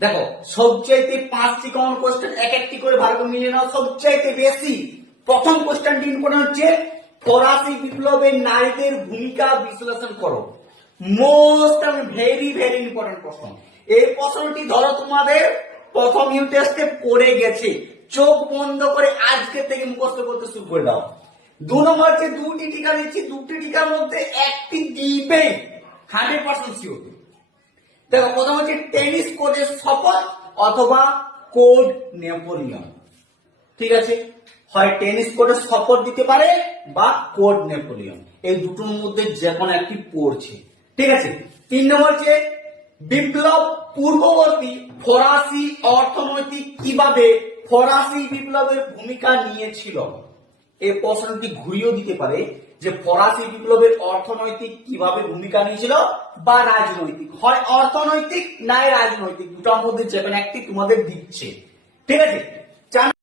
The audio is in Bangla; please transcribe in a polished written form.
দেখো সবচাইতে 5টি কমন কোশ্চেন এক একটি করে ভালো করে মিলিয়ে নাও। সবচাইতে বেশি প্রথম কোশ্চেনটি ইম্পর্টেন্ট হচ্ছে ফরাসি বিপ্লবের নারীদের ভূমিকা বিশ্লেষণ করো। মোস্ট ভেরি ভেরি ইম্পর্টেন্ট প্রশ্ন। এই প্রশ্নটি ধরো তোমাদের প্রথম ইউনিট টেস্টে পড়ে গেছে, চোখ বন্ধ করে আজকে থেকে মুখস্থ করতে শুরু করে দাও। 2 নম্বর হচ্ছে দুটি টিকা দিচ্ছি, দুটি টিকার মধ্যে একটি দিবে 100% শিওর। দেখো প্রথম হচ্ছে টেনিস কোডের শপথ অথবা কোড নেপোলিয়ন। ঠিক আছে, হয় টেনিস কোডের শপথ দিতে পারে বা কোড নেপোলিয়ন, এই দুটোর মধ্যে যে কোনো একটি পড়ছে। ঠিক আছে। 3 নম্বর হচ্ছে বিপ্লব পূর্ববর্তী ফরাসি অর্থনৈতিক কিভাবে ফরাসি বিপ্লবের ভূমিকা নিয়েছিল। এই প্রশ্নটি ঘুরিয়েও দিতে পারে যে ফরাসি বিপ্লবের অর্থনৈতিক কিভাবে ভূমিকা নিয়েছিল বা রাজনৈতিক, হয় অর্থনৈতিক নাই রাজনৈতিক, দুটার মধ্যে যে কোনো একটি তোমাদের দিচ্ছে। ঠিক আছে।